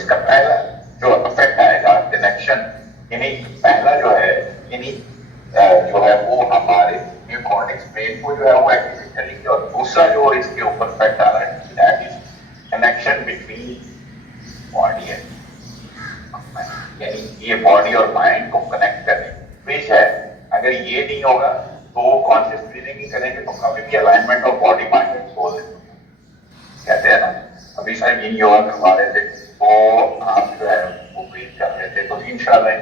इसका पहला जो इफेक्ट आएगा कनेक्शन, यानी पहला जो है यानी जो है वो हमारे न्यूकॉर्टेक्स ब्रेन को जो है वो एक्टिवेट करेंगे, और दूसरा जो इसके ऊपर इफेक्ट आ रहा है that is connection between body and, यानी ये बॉडी और माइंड को कनेक्ट करने विच है। अगर ये नहीं होगा तो कॉन्शियस ब्रीदिंग ही करेंगे तो कभी भी alignment of body mind and soul कहते हैं ना, अभी शायद यही योगा करवा रहे थे तो आप जो है वो ब्रीथ कर रहे थे, तो इंशाल्लाह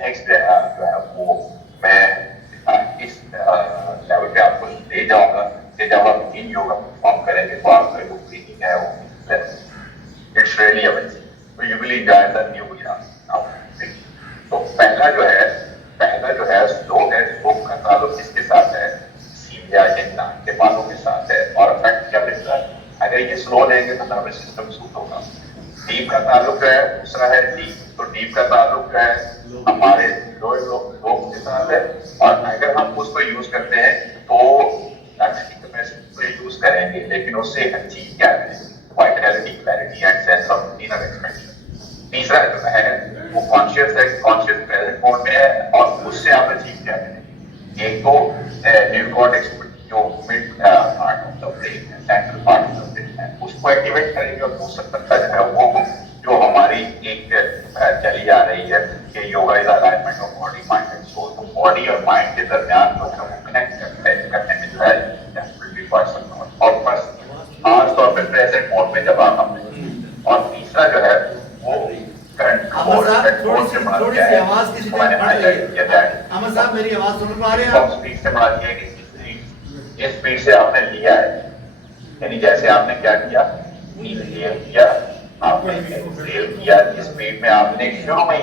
नेक्स्ट डे जो है वो मैं इस लेवल पे आपको ले जाऊंगा कि जब आप इन योगा परफॉर्म करेंगे तो आपका जो ब्रीथिंग है वो इट्स रियली अमेजिंग, तो you will enjoy the new yoga. तो पहला जो है स्लो है, स्लो का ताल्लुक किसके साथ है, सीधा या नाक के बालों के साथ है, और इफेक्ट क्या मिलता है अगर ये स्लो लेंगे तो नर्वस सिस्टम सूट होगा। डीप का ताल्लुक है, दूसरा है डीप, तो डीप का ताल्लुक है हमारे लोअर लोब के साथ है, और अगर हम उसको यूज करते हैं तो लंग्स की कैपेसिटी को यूज करेंगे, लेकिन उससे एक चीज क्या है vitality, clarity and sense of inner expansion. तीसरा जो है वो कॉन्शियस है, कॉन्शियस प्रेजेंट मोड में है, और उससे आप अचीव क्या करें, एक तो न्यू कॉर्टेक्स जो mid part of the brain है, central part of the brain है, उसको एक्टिवेट करेंगे, और दूसरा जो है वो जो हमारी एक चली आ रही है कि yoga is alignment of body mind and soul, तो बॉडी और माइंड के दरमियान जो है वो कनेक्ट करने मिल रहा है और फर्स्ट खासतौर पर प्रेजेंट मोड में जब आप और तीसरा जो है वो थोड़ी सी आवाज किसी ने बढ़ रही है। अमर साहब मेरी आवाज सुन पा रहे हैं आप? स्पीड से बढ़ा दिया कि जिस स्पीड से आपने लिया है, यानी जैसे आपने क्या किया, किया आपने किया जिस स्पीड में आपने शुरू में ही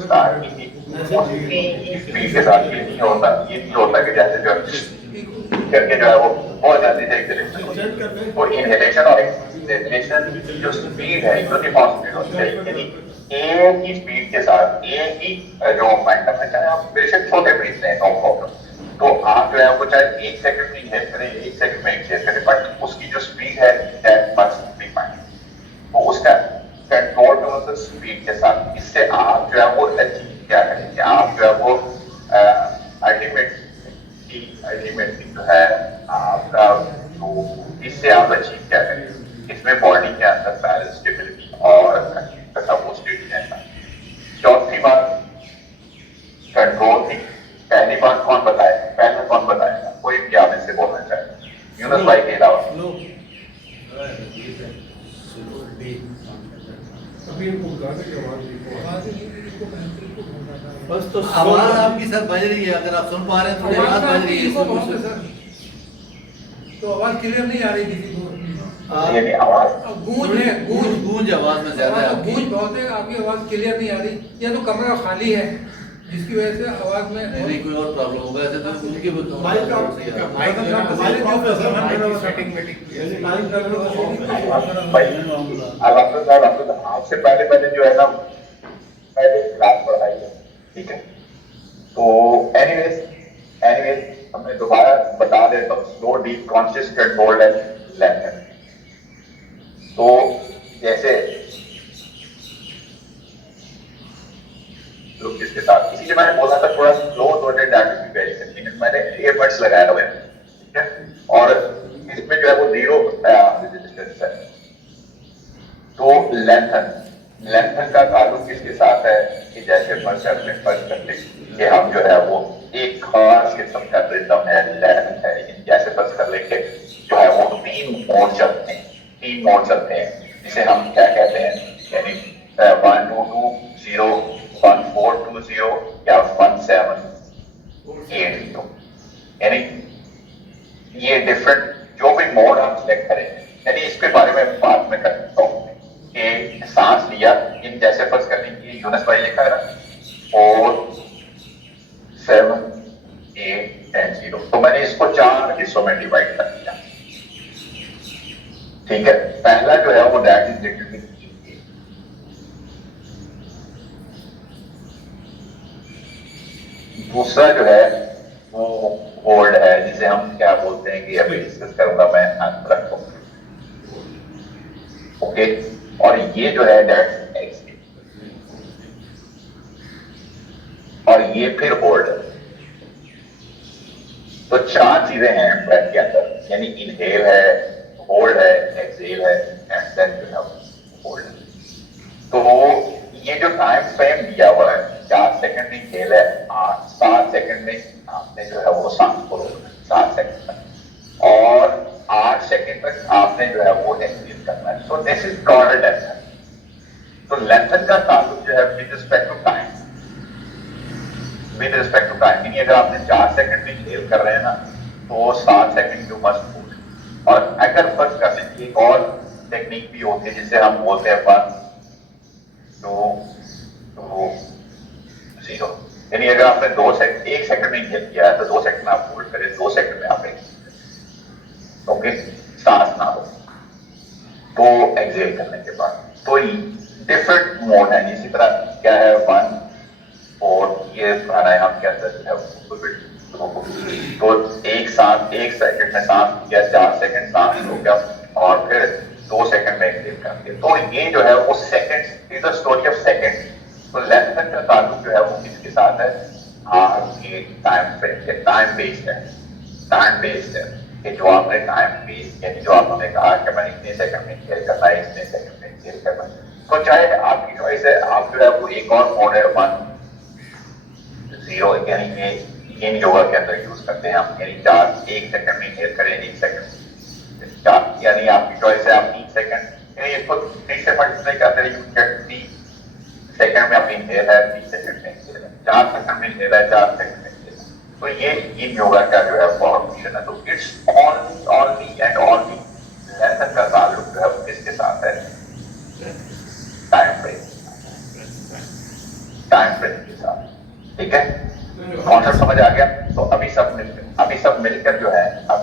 स्टार्ट की थी, उसी स्पीड के साथ ये नहीं होता कि जैसे जो करके जो है वो बहुत जल्दी से एक्सेलरेशन और इनहेलेशन और एक्सेलरेशन जो स्पीड है यूनिफॉर्म स्पीड होनी चाहिए, यानी एक ही स्पीड के साथ एक ही जो मोमेंटम है, चाहे आप बेशक छोटे ब्रीथ लें नो प्रॉब्लम, तो आप जो है वो चाहे 1 सेकंड में इनहेल करें, 1 सेकंड में एक्सहेल करें, बट उसकी जो स्पीड है दैट मस्ट बी फाइन, तो उसका कंट्रोल में मतलब स्पीड के साथ, इससे आप जो है वो अचीव क्या करेंगे, आप जो है वो अल्टीमेटली जो है आपका जो इससे आप अचीव क्या करेंगे, इसमें बॉडी के अंदर बैलेंस, स्टेबिलिटी और वो स्टेट रहता है। चौथी बात कंट्रोल थी, पहली बात कौन बताएगा, कोई भी आप इससे बोलना चाहे, यूनुस भाई के अलावा बस तो आवाज आपकी सर बज रही है, अगर आप सुन पा रहे हैं थोड़ी आवाज बज रही है, तो आवाज क्लियर नहीं आ रही किसी को, गूंज आवाज में ज्यादा है, गूंज बहुत है, आपकी आवाज क्लियर नहीं आ रही, या तो कमरा खाली है जिसकी वजह से आवाज में नहीं कोई और प्रॉब्लम होगा, ऐसे तो उनकी आपसे पहले जो है ना पहले क्लास पढ़ाई है, ठीक है, तो एनीवेज हमने दोबारा बता देता हूँ, slow deep conscious controlled and lengthen. तो जैसे लोग जिसके साथ इसीलिए मैंने बोला था थोड़ा स्लो तो that will be very convenient, मैंने एयरबड्स लगाए हुए हैं, ठीक है, और इसमें जो है वो 0 रेजिस्टेंस है। तो लेंथन का ताल्लुक किसके साथ है कि जैसे फर्स्ट करते कि हम जो है वो एक खास किस्म का रिदम है, लेंथ है, जैसे फर्स्ट कर लेंगे जो है वो 3 मोड चलते हैं जिसे हम क्या कहते हैं, यानी 1 2 2 0 1 4 2 0 या 1 7 8 0, यानी ये डिफरेंट जो भी मोड हम सिलेक्ट करें, यानी इसके बारे में बात में करता हूँ कि सांस लिया, इन जैसे फर्स्ट करने की यूनुस भाई लिखा है 4 7 8 10 0, तो मैंने इसको 4 हिस्सों में डिवाइड कर दिया, ठीक है। पहला जो है वो दैट इज लिटिल, दूसरा जो है वो होल्ड है जिसे हम क्या बोलते हैं कि अभी डिस्कस करूंगा मैं अंतरक को, ओके, और ये जो है दैट ये फिर होल्ड है। तो 4 चीजें हैं ब्रेथ के अंदर, यानी इनहेल है, होल्ड है, एक्सहेल है एंड देन जो है होल्ड। तो ये जो टाइम फ्रेम दिया हुआ है, 4 सेकंड में इनहेल है, 7 सेकंड में आपने जो है वो सांस को रोकना, 7 सेकंड तक, और 8 सेकंड तक आपने जो है वो एक्सहेल करना है। So this is called lengthen. तो लेंथन का ताल्लुक जो है with respect to time, with respect to time, यानी अगर आपने 4 सेकंड में इनहेल कर रहे हैं ना, तो 7 सेकंड यू मस्ट होल्ड। और अगर फर्ज कर लें, एक और टेक्निक भी होती है जिसे हम बोलते हैं 1 2 2 0, यानी अगर आपने 1 सेकंड में इनहेल किया है तो 2 सेकंड में आप होल्ड करें, 2 सेकंड में आप एक्सहेल, ओके, सांस ना हो तो एक्सहेल करने के बाद। तो डिफरेंट मोड है, इसी तरह क्या है 1 और ये प्राणायाम के अंदर जो है तो एक सेकंड में सांस किया, 4 सेकंड सांस हो गया, और फिर 2 सेकंड में एक्सहेल करके। तो ये जो है वो second is the story of second. तो लेंथन का ताल्लुक जो है वो किसके साथ है, आपके टाइम फ्रेम के, टाइम बेस्ड है, टाइम बेस्ड है कि जो आपने टाइम बेस्ड, यानी जो आपने कहा कि मैं इतने सेकंड में एक्सहेल करना है, इतने सेकंड में एक्सहेल करना है, तो चाहे आपकी चॉइस है, आप जो है वो एक और मोड है 1 0, यानी ये इन योगा के अंदर यूज करते हैं हम, यानी 1 सेकंड में इनहेल करें, 1 सेकंड 4, यानी आपकी चॉइस है, आप 3 सेकंड, यानी इसको 3 से मल्टीप्लाई करते हैं, यू गेट 3 सेकंड में आप इनहेल है, 3 सेकंड में एक्सहेल है, 4 सेकंड में इनहेल है, 4 सेकंड में एक्सहेल है। तो ये इन योगा का जो है फॉर्मेशन है। तो it's only and only lengthen का ताल्लुक जो है किसके साथ है, टाइम फ्रेम, टाइम फ्रेम के साथ, ठीक है, कॉन्सेप्ट समझ आ गया। तो अभी सब मिलकर जो है हम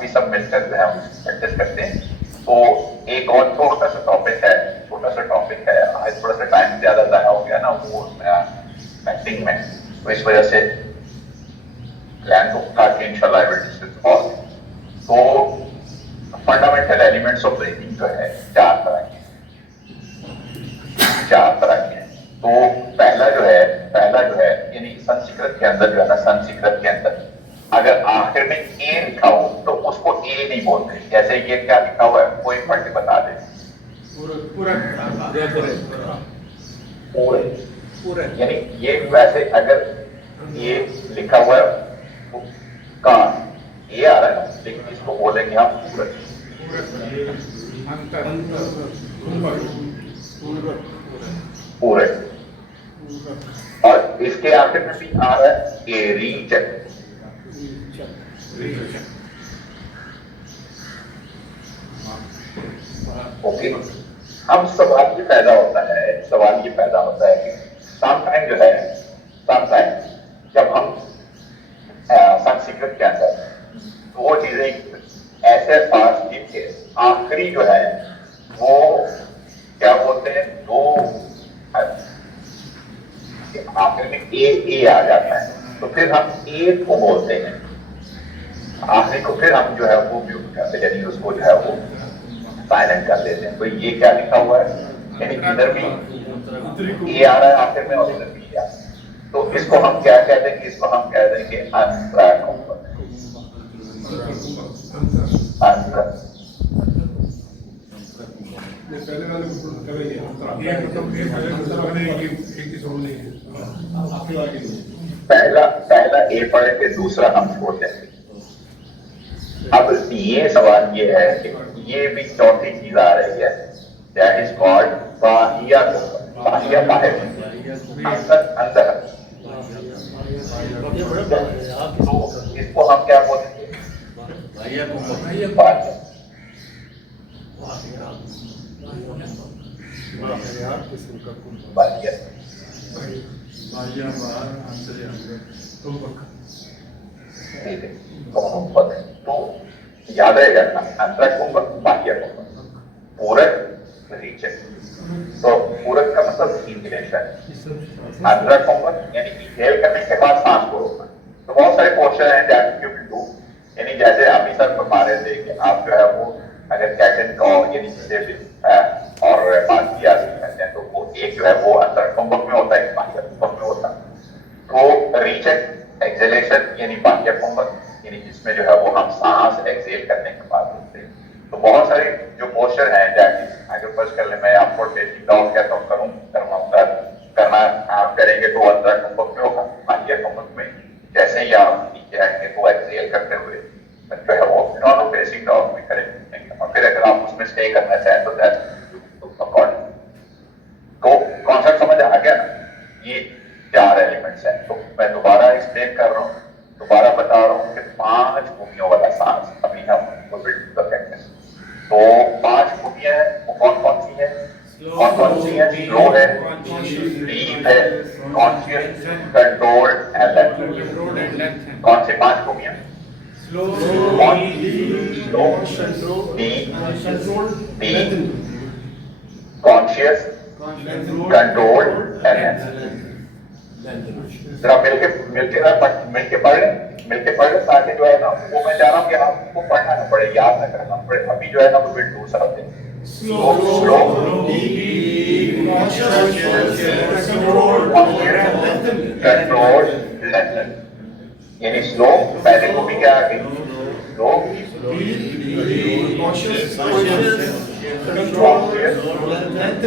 प्रैक्टिस करते हैं। तो एक और छोटा सा टॉपिक है, आज थोड़ा सा टाइम ज्यादा जाया हो गया ना वो एक्टिंग में, तो इस वजह से प्लान को था कि इंशाल्लाह आई विल डिस्कस ऑल। तो फंडामेंटल एलिमेंट्स ऑफ ब्रीथिंग जो है 4 तरह के हैं। तो पहला जो है यानी संस्कृत के अंदर अगर आखिर में ए लिखा हो तो उसको ए नहीं बोलते। जैसे ये क्या लिखा हुआ है, कोई पढ़ के बता दे। पूरे, यानी ये वैसे अगर ये लिखा हुआ है तो कान ये आ रहा है, लेकिन इसको बोलेंगे हम पूरे। और इसके आखिर में भी आ रहा है ए रीचक। ओके, अब सवाल ये पैदा होता है कि समटाइम जब हम संस्कृत के अंदर तो वो चीजें ऐसे पास लिखे, आखिरी जो है वो क्या बोलते हैं, दो आखिर में ए आ जाता है, तो फिर हम ए को बोलते हैं आखिरी को, फिर हम जो है वो म्यूट करते हैं, यानी उसको जो है वो साइलेंट कर देते हैं। तो ये क्या लिखा हुआ है, यानी इधर भी ए आ रहा है आखिर में और इधर भी ए आ रहा है। तो इसको हम क्या कहते हैं, इसको हम कह देंगे अंतराकुंभ। पहला ए पढ़े के दूसरा हम छोड़ देंगे। अब ये सवाल ये है कि ये भी चौथी चीज आ रही है, दैट इज कॉल्ड बाह्य कुंभ। बाह्य बाहर, अंदर। तो इसको हम क्या बोलेंगे, बाह्य। तो याद रहेगा अंतरक कुंभ, बाह्य कुंभ, पूरक, रीचक। तो पूरक का मतलब इंस्पिरेशन, अंतरक कुंभ यानी इनहेल करने के बाद सांस को रोकना। तो बहुत सारे पोस्चर हैं दैट यू कैन डू, यानी जैसे अभी सर बता रहे थे कि आप जो है वो अगर कैटन का यानी जैसे और बाकी करते हैं तो वो एक जो है वो अंतरक कुंभ में होता है, बाह्य कुंभ में होता है। तो रीचेक एक्सेलेशन यानी बाह्य कुंभक, यानी जिसमें जो है वो हम सांस एक्सेल करने के बाद होते हैं। तो बहुत सारे जो पोस्चर हैं, जैसे आगे फर्स्ट कर ले, मैं आपको टेस्टिंग डाउन कहता हूँ, करवाऊंगा, करना आप करेंगे तो अंदर कुंभक में होगा, बाह्य कुंभक में जैसे ही आप नीचे आएंगे तो एक्सेल करते हुए जो है वो नॉर्मल फेसिंग डॉग में करेंगे। और फिर अगर आप उसमें स्टे करना चाहें तो अकॉर्डिंग। तो कॉन्सेप्ट समझ आ गया ना? ये 4 एलिमेंट्स हैं। तो मैं दोबारा एक्सप्लेन कर रहा हूँ, दोबारा बता रहा हूँ कि 5 भूमियों वाला सांस अभी हम बिल्ड करेंगे। तो 5 भूमियां हैं, वो कौन कौन सी है? कौन कौन सी है? स्लो है, डीप है, कॉन्शियस, कंट्रोल्ड एंड लेफ्ट। कौन से 5 भूमियां? Slow, deep, conscious, controlled and left. जरा मिलके पढ़ ले ताकि जो है ना, वो मैं चाह रहा हूँ कि आपको पढ़ना ना पड़े, याद ना करना पड़े। अभी जो है ना वो will do something slow, control, left. यानी स्लो पहले को भी क्या आ गई? Slow,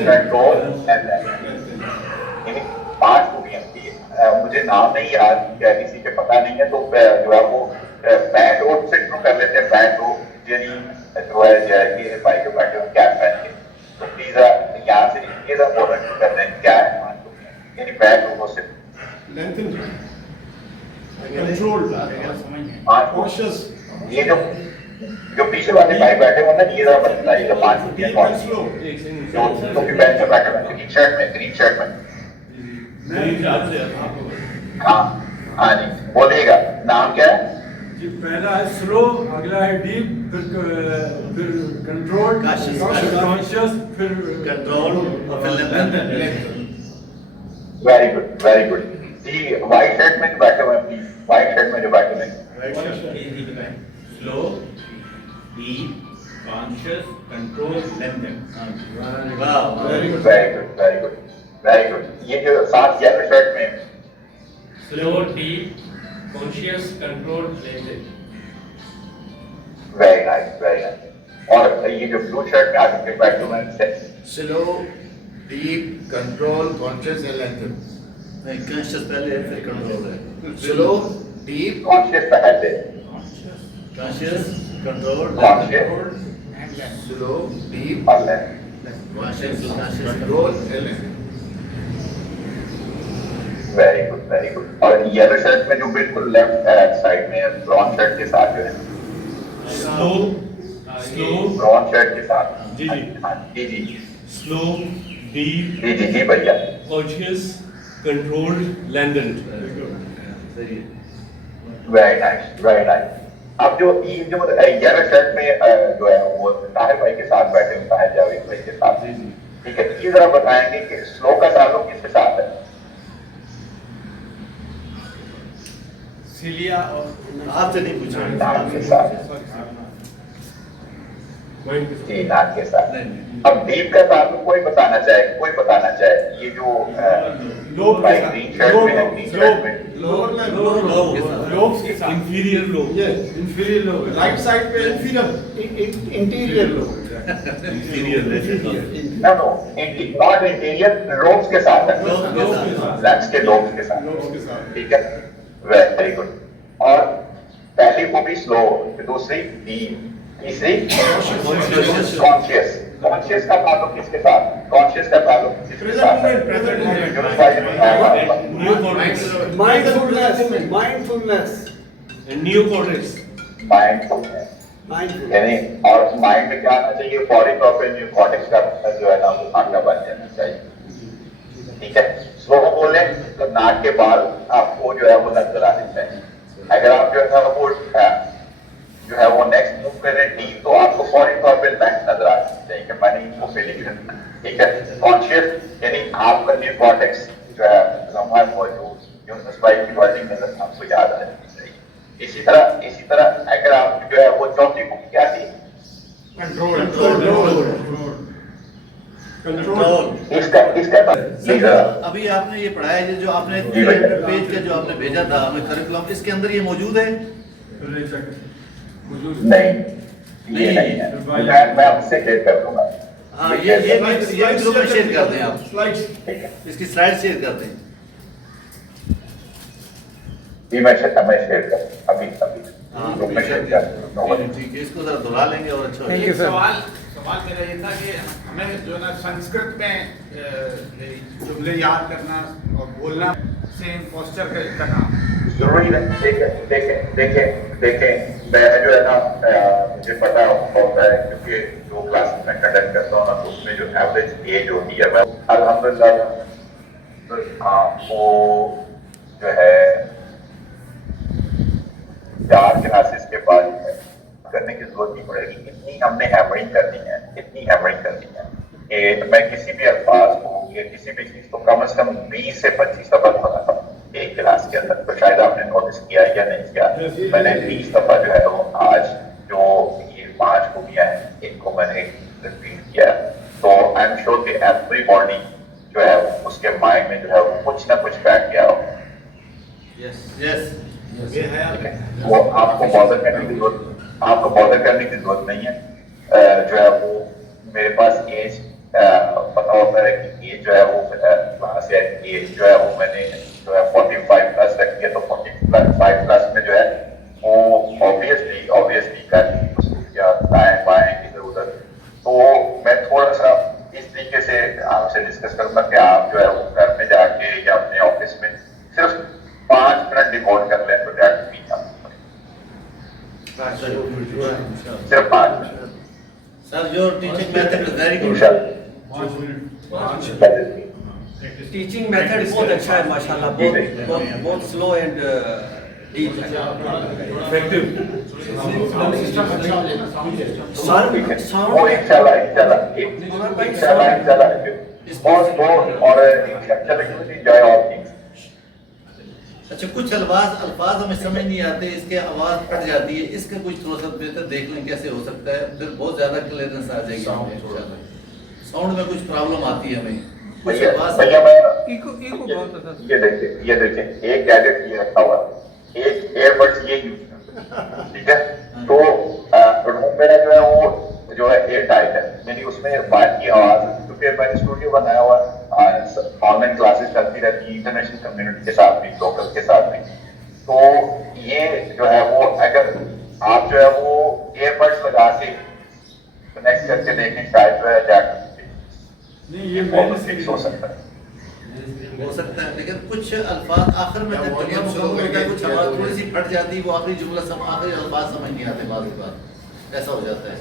control and left. यानी 5 मूवियां थी। मुझे नाम नहीं याद, किसी के पता नहीं है, तो जो है वो बैंड रोड से शुरू कर लेते हैं। बैंड रोड यानी जो है कि भाई के बैठे हुए कैप पहन के, तो प्लीज यहाँ से ये कर रहे हैं क्या है 5 मूवियां, यानी बैंड रोड से ये जो पीछे वाले भाई बैठे हुए ना, ये जरा बताइए 5 मूवियां कौन सी जो कि बैंड में बैठे हुए ग्रीन शर्ट में हाँ हाँ जी बोलिएगा, नाम क्या है? जी पहला है स्लो, अगला है डीप, फिर कंट्रोल, कॉन्शियस, फिर कंट्रोल और फिर left. Very good, very good. जी व्हाइट शर्ट में जो बैठे हुए हैं, प्लीज व्हाइट शर्ट में जो बैठे हुए हैं, slow, deep, conscious, control, left. वाह, very good, very good, very good, very good. ये जो साथ येलो शर्ट में, slow, deep, conscious, control, left. Very nice, very nice. और ये जो ब्लू शर्ट में आगे के बैठे हुए हैं, slow, deep, control, conscious and left. नहीं, कॉन्शियस पहले है, फिर कंट्रोल है। स्लो, डीप, कॉन्शियस पहले, conscious, control, conscious slow, deep, और left. Conscious, control and left. Very good, very good. और येलो शर्ट में जो बिल्कुल लेफ्ट साइड में ब्राउन शर्ट के साथ जो है, स्लो, ब्राउन शर्ट के साथ, जी जी, हाँ जी जी स्लो, डीप, जी जी जी भैया, कॉन्शियस, कंट्रोल्ड, लैंडेंड। सही है। Very nice, very nice. अब जो ये जो येलो शर्ट में जो है वो ताहिर भाई के साथ बैठे हुए, ताहिर जावेद भाई के साथ, ठीक है, ये जरा बताएंगे कि स्लो का ताल्लुक किसके साथ है? सिलिया और आपसे नहीं पूछा। नाक के साथ, जी नाक के साथ। अब डीप का ताल्लुक कोई बताना चाहे, कोई बताना चाहे, ये जो भाई ग्रीन शर्ट में है, ग्रीन शर्ट में लोब्स के साथ, inferior lobe, inferior lobe, right side पे interior lobe, no no not interior, lobes के साथ है, लैंग्स के लोब्स के साथ, ठीक है, वेरी गुड। और पहली को भी स्लो, दूसरी डीप, तीसरी कॉन्शियस। कॉन्शियस का ताल्लुक किसके साथ? कॉन्शियस का ताल्लुक किसके साथ? माइंडफुलनेस, नियोकॉर्टेक्स, माइंडफुलनेस, यानी और माइंड में क्या आना चाहिए? फौरी तौर पे न्यूकॉर्टेक्स का जो है ना वो आगे बन जाना चाहिए, ठीक है। स्लो बोले तो नाक के बाल आपको जो है वो नजर आने चाहिए। अगर आप जो है वो जो है वो नेक्स्ट मूव कर रहे हैं डीप, तो आपको फौरी तौर पे लेंस नजर आनी चाहिए कि मैंने इनको फीलिंग करना, ठीक है। कॉन्शियस यानी आपका न्यूकॉर्टेक्स जो है हमारे मौजूद यूनुस भाई की वर्डिंग नजर आपको याद आ जानी चाहिए। इसी तरह अगर आप जो है वो चौथी बुक क्या थी? कंट्रोल इसका सर, अभी आपने ये पढ़ाया है जो आपने जी भाई। पेज का जो आपने भेजा था हमें करिकुलम, इसके अंदर ये मौजूद है? नहीं, ये नहीं है। मैं आपसे शेयर कर दूंगा। हाँ, ये ग्रुप में शेयर कर दें आप, स्लाइड्स। ठीक है, इसकी स्लाइड शेयर कर दें। ये मैं शेयर कर अभी हाँ, ग्रुप में शेयर कर दूंगा। ठीक है, इसको जरा दोहरा लेंगे और अच्छा हो Thank you, जाएगा। sir. सवाल मेरा ये था कि हमें जो है ना संस्कृत में जुमले याद करना और बोलना सेम पोस्चर करना जरूरी नहीं। देखें मैं जो है ना मुझे पता होता है क्योंकि जो क्लासेस में कंडक्ट करता हूँ ना तो उसमें जो एवरेज एज होती है मैं अल्हम्दुलिल्लाह वो जो है 4 क्लासेस के बाद करने की जरूरत नहीं पड़ेगी। इतनी हमने हैमरिंग करनी है कि मैं किसी भी अल्फाज को या किसी भी चीज को कम से कम 20 से 25 दफा पढ़ाता हूँ एक क्लास के अंदर। तो शायद आपने नोटिस किया या नहीं किया, मैंने 20 दफा जो है वो आज जो ये 5 खूबियां हैं इनको मैंने रिपीट किया। तो आई एम श्योर कि एवरीबॉडी जो है उसके माइंड में जो है वो कुछ ना कुछ बैठ गया हो। यस ये है वो आपको बॉदर करने की जरूरत नहीं है। जो है वो मेरे पास एज पता होता है कि एज जो है वो क्लास है, एज जो है वो मैंने जो है 45 प्लस रखी है। तो 45 प्लस में जो है वो ऑब्वियसली कर या दाएं बाएं इधर उधर। तो मैं थोड़ा सा इस तरीके से आपसे डिस्कस करूंगा कि आप जो है वो घर में जाके या अपने ऑफिस में सिर्फ 5 मिनट डिकोड कर लें प्रोजेक्ट भी सिर्फ 5 minute. Sir, your teaching method is very good. Teaching method बहुत अच्छा है माशाल्लाह, बहुत स्लो एंड डीप है। Effective. वो इंशाल्लाह और enjoy all things। अच्छा, कुछ अल्फाज हमें समझ नहीं आते, इसके आवाज फट जाती है, इसका कुछ थोड़ा सा बेहतर देख लें कैसे हो सकता है, फिर बहुत ज्यादा क्लियरेंस आ जाएगी। साउंड में कुछ प्रॉब्लम आती है हमें, कुछ आवाज भैया मैं इको बहुत आता है। ये देखिए एक गैजेट ये रखा हुआ, एक एयरबड्स ये यूज करता है, ठीक है। तो रूम मेरा जो है वो जो है एयर टाइट है, यानी उसमें बात की आवाज, क्योंकि मैंने स्टूडियो बनाया हुआ है, ऑनलाइन क्लासेस चलती रहती है इंटरनेशनल कम्युनिटी के साथ भी, लोकल के साथ भी। तो ये जो है वो अगर आप जो है वो एयरबड्स लगा के कनेक्ट करके देखें, शायद जो है जाकर नहीं, ये फिक्स हो सकता है। हो सकता है, लेकिन कुछ अल्फाज आखिर में जब दुनिया मुकम्मल होता है कुछ आवाज थोड़ी सी फट जाती है, वो आखिरी जुमला आखिरी अल्फाज समझ नहीं आते, बात ऐसा हो जाता है।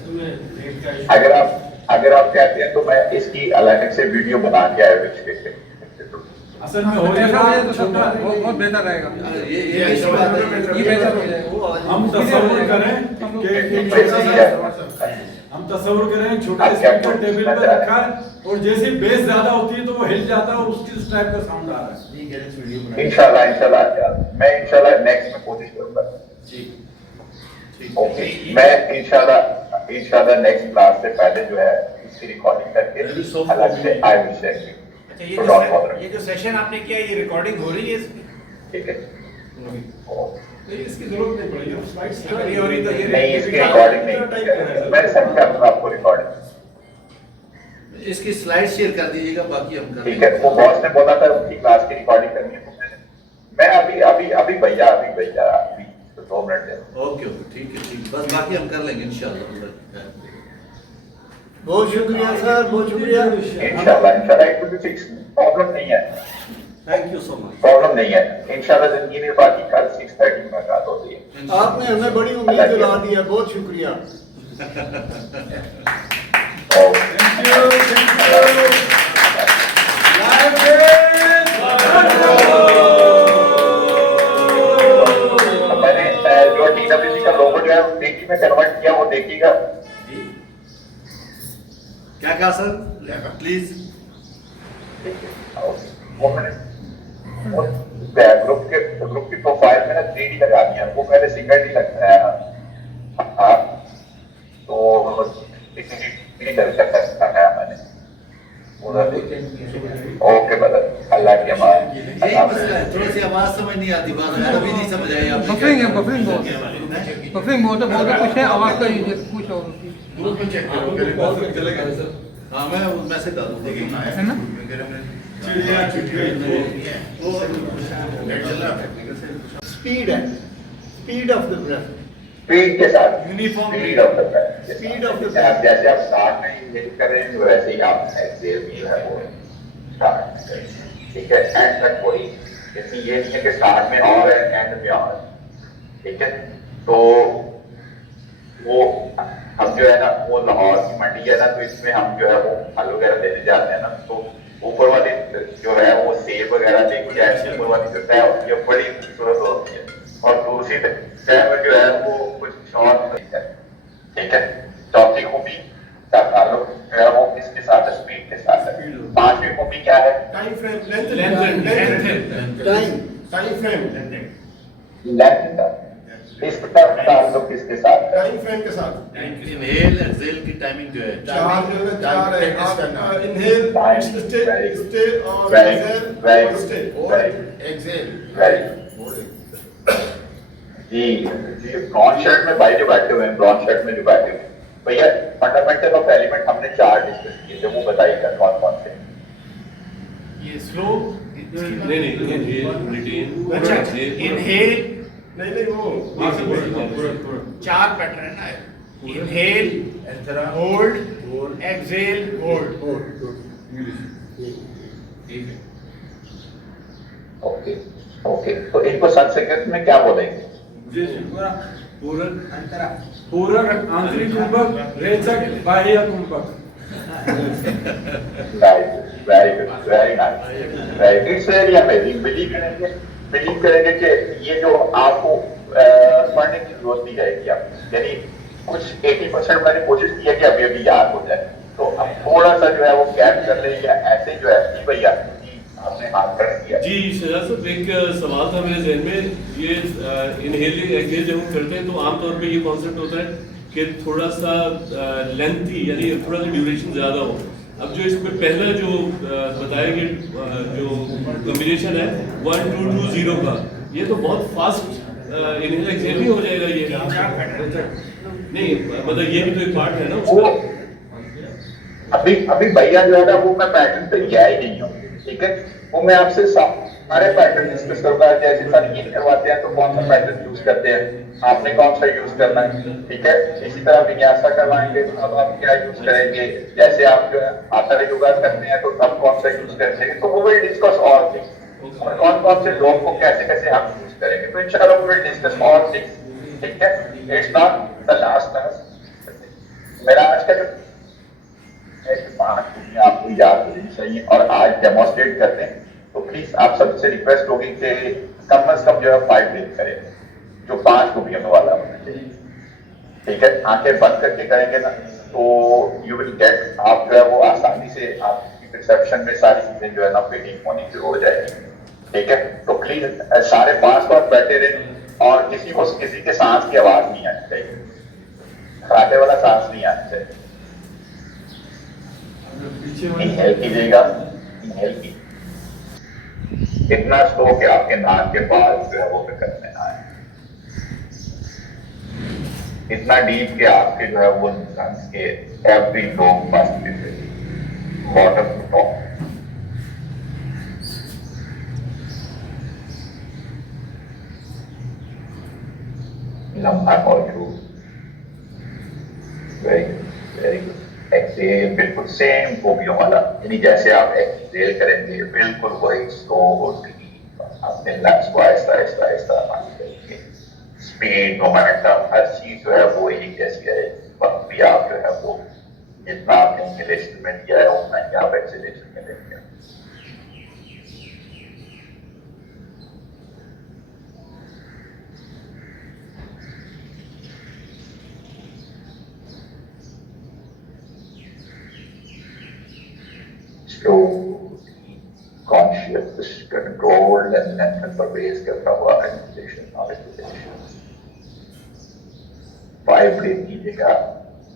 अगर आप कहते हैं तो मैं इसकी अलग से वीडियो बना के आया असल में हो ऐसा हो जाए तो जाएगा। सब बहुत बेहतर रहेगा। ये अच्छी बात है। ये बेहतर हो जाएगा। हम तस्वीर करें कि एक छोटा सा हम तस्वीर करें छोटा स्पीकर टेबल पे रखा है और जैसे बेस ज्यादा होती है तो वो हिल जाता है और उसकी उस टाइप का साउंड आ रहा है। इंशाल्लाह मैं इंशाल्लाह नेक्स्ट में कोशिश करूंगा। ओके, मैं इंशाल्लाह नेक्स्ट क्लास से पहले जो है इसकी रिकॉर्डिंग करके अलग से आई विल शेयर। अच्छा, ये जो सेशन आपने किया ये रिकॉर्डिंग हो रही है इसकी? ठीक है, इसकी जरूरत नहीं पड़ेगी, स्लाइड्स अगर ये हो रही तो ये नहीं इसकी रिकॉर्डिंग नहीं, मैंने सेंड कर दूंगा आपको रिकॉर्डिंग। इसकी स्लाइड शेयर कर दीजिएगा, बाकी हम कर ठीक है, वो बॉस ने बोला था उनकी क्लास की रिकॉर्डिंग करनी है, मैं अभी भैया अभी 2 मिनट दे। ओके, ठीक है, बस बाकी हम कर लेंगे इंशाल्लाह। बहुत शुक्रिया सर, बहुत शुक्रिया। इंशाल्लाह it will be fix, problem नहीं है, thank you so much. Problem नहीं है इंशाल्लाह। जिंदगी में बाकी कल 6:30 मुलाकात होती है। आपने हमें बड़ी उम्मीद दिला दी है, बहुत शुक्रिया। मैंने जो TWC का लोगो जो है देखी में कन्वर्ट किया, वो देखिएगा। क्या कहा सर, प्लीज? वो मैंने ग्रुप की प्रोफाइल में ना 3D लगा दिया, वो पहले सिंगल डी लगता है ना, तो 3D लगाया मैंने, ओके ब्रदर, अल्लाह के अमान। यही मसला है, थोड़ी सी आवाज समझ नहीं आती, बात अभी नहीं समझ आई आप। बफरिंग है, बफरिंग बहुत बहुत कुछ है, आवाज का ही कुछ और हाँ मैं मैसेज डाल दूंगा, है ना। चिड़िया स्पीड है, speed of the breath, speed के साथ uniform speed of the breath, speed of the आप जैसे आप स्टार्ट में इंजेक्ट कर रहे हैं वैसे ही आप एक्सेल भी जो है वो स्टार्ट में करें, ठीक है। एंड तक वही, इसमें ये नहीं है कि स्टार्ट में और है एंड में और, ठीक है। तो वो हम जो है ना वो लाहौर की मंडी है ना, तो इसमें हम जो है वो फल वगैरह लेने जाते हैं ना, तो ऊपर वाली जो है वो सेब वगैरह लेके आए, ऊपर वाली जो तय होती है बड़ी खूबसूरत होती है, और दूसरी तय में जो है वो कुछ शॉर्ट है, ठीक है। चौथी खूबी का ताल्लुक जो है वो किसके साथ है? स्पीड के साथ है। पांचवी खूबी क्या है? Time frame, Length. Time frame, length का। इसका ताल्लुक किसके साथ है? टाइम फ्रेम के साथ। इनहेल एक्सेल की टाइमिंग जो है, चार जो है, चार है, आप इनहेल, स्टे और Very एक्सेल very और स्टे और very एक्सेल। very जी ब्राउन शर्ट में भाई जो बैठे हुए हैं, ब्राउन शर्ट में जो बैठे हुए हैं भैया, फंडामेंटल ऑफ एलिमेंट हमने 4 डिस्कस किए थे, वो बताइएगा कौन कौन से? ये स्लो, नहीं inhale, retain, अच्छा इनहेल, नहीं वो चार पैटर्न है ना, inhale, hold, exhale, hold. Okay okay, तो इनको संस्कृत में क्या बोलेंगे? पूरक आंतरिक कुंभक, रेचक बाह्य कुंभक। Very good, very nice, very it's very amazing. Believe करेंगे कि ये जो आपको पढ़ने की जरूरत नहीं रहेगी, आप यानी कुछ 80% मैंने कोशिश की है कि अभी अभी याद हो जाए, तो अब थोड़ा सा जो है वो गैप कर ले, या ऐसे जो है कि भैया आपने हाथ कर दिया। जी शहजाद साहब, एक सवाल था मेरे जहन में, ये इनहेलिंग एक्सेल जब हम करते हैं तो आमतौर पे ये कॉन्सेप्ट होता है कि थोड़ा सा लेंथी, यानी थोड़ा सा ड्यूरेशन ज़्यादा हो। अब जो इसमें पहला जो बताया कि जो कॉम्बिनेशन है 1 2 2 0 का, ये तो बहुत फास्ट इनहेल एक्सेल नहीं हो जाएगा ये? नहीं मतलब ये भी तो एक पार्ट है ना उसका। अभी भैया जो है ना वो मैं पैटर्न पे गया ही नहीं हूँ, ठीक है। वो मैं आपसे सारे पैटर्न डिस्कस करूंगा, जैसे संगीत करवाते हैं तो कौन सा पैटर्न यूज करते हैं, आपने कौन सा यूज करना है, ठीक है। इसी तरह विन्यासा करवाएंगे तो अब आप क्या यूज करेंगे, जैसे आप जो है आसन योगा करते हैं तो तब कौन सा यूज करेंगे, तो वो विल डिस्कस ऑल थिंग्स, और कौन कौन से लोग को कैसे कैसे हम यूज करेंगे, तो इंशाल्लाह we will discuss all things, ठीक है। It's not the last class. मेरा आज का जो आपको याद होनी चाहिए और आज डेमोन्स्ट्रेट करते हैं, तो प्लीज आप सबसे रिक्वेस्ट होगी कि कम से कम जो है 5 दिन करें, जो 5 खूबियों वाला होना चाहिए, ठीक है। आंखें बंद करके करेंगे ना तो यू विल गेट, आप जो है वो आसानी से आपकी परसेप्शन में सारी चीजें जो है ना फिटिंग होनी शुरू हो जाएगी, ठीक है। तो प्लीज सारे 5 बार बैठे रहे, और किसी के सांस की आवाज नहीं आनी चाहिए, खराटे वाला सांस नहीं आना चाहिए। इनहेल कीजिएगा, इनहेल की इतना स्लो कि आपके नाक के बाल जो है वो फिक्र में आए, इतना डीप कि आपके जो है वो लंग्स के एवरी लोग must be bottom to top. लंबा मौजूद, वेरी वेरी गुड। एक्सेल बिल्कुल सेम खूबियों वाला, यानी जैसे आप एक्सेल करेंगे बिल्कुल वही स्लो अपने लंग्स को आहिस्ता आहिस्ता आहिस्ता करेंगे। स्पीड, मोमेंटम, हर चीज जो है वो एक जैसी है। वक्त भी आप जो है वो जितना आपने इंग्लिश में दिया है उतना ही आप एक्सेलेशन में देंगे। slow, conscious, controlled and mental pervasive करता हुआ meditation और meditation। 5 दिन कीजिएगा।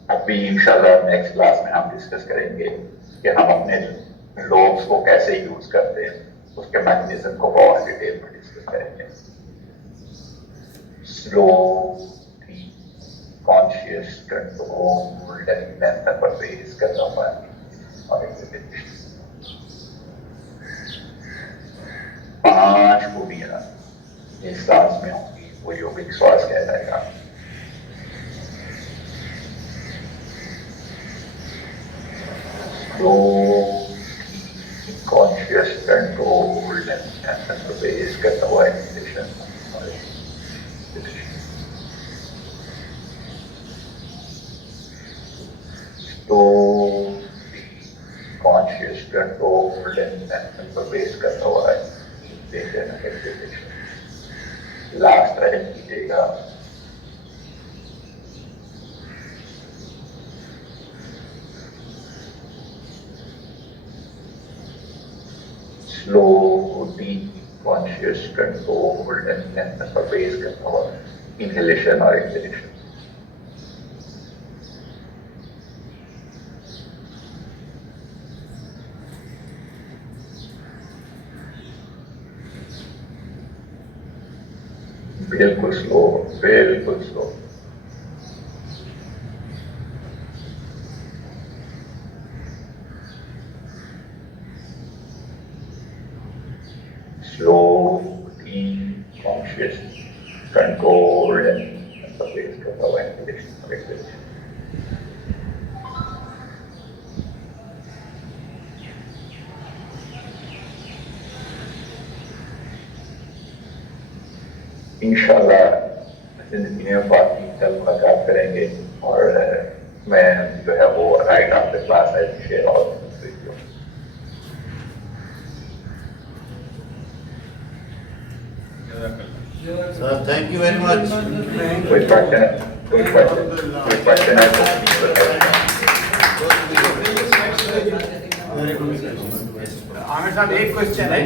अभी इंशाल्लाह नेक्स्ट क्लास में हम डिस्कस करेंगे कि हम अपने लोग उसको कैसे यूज करते हैं, उसके मैकेनिज्म को बहुत डिटेल में डिस्कस करेंगे। स्लो, कॉन्शियस, कंट्रोल्ड एंड परवेज करना हुआ है और एक्सपीरियंस। 5 खूबियां इस सांस में होंगी, वो योगिक श्वास कहलाएगा। स्लो, कॉन्शियस, कंट्रोल्ड एंड परवेज करना हुआ एक्सपीरियंस। तो conscious control and pervade करता हुआ है लास्ट रहन कीजिएगा। Slow, deep, conscious, controlled and परवेज करता हुआ इनहेलेशन और एक्सहेलेशन। बिल्कुल स्लो, बिल्कुल slow. Slow, deep, conscious, controlled and परवेज करता हुआ इनहेलेशन और एक्सहेलेशन। इंशाल्लाह जिंदगी में बाकी कल मुलाकात करेंगे और मैं जो है वो राइट आफ्टर क्लास है शेयर और video. Sir, thank you very much. कोई क्वेश्चन है? कोई क्वेश्चन है तो आमिर साहब एक क्वेश्चन है।